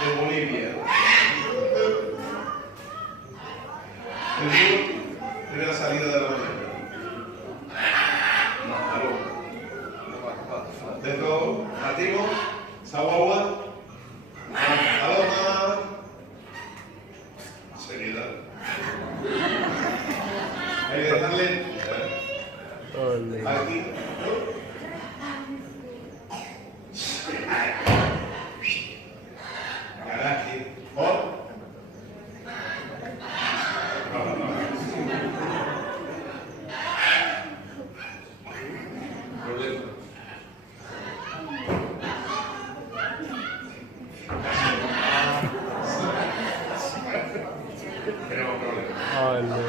de Bolivia. El río tiene la salida de la mañana. Aló. Dentro, nativo, Sawawa. Aló, seriedad. Hay que dejarle aquí. Aquí. ¿Por? No. Problema. Tenemos problemas.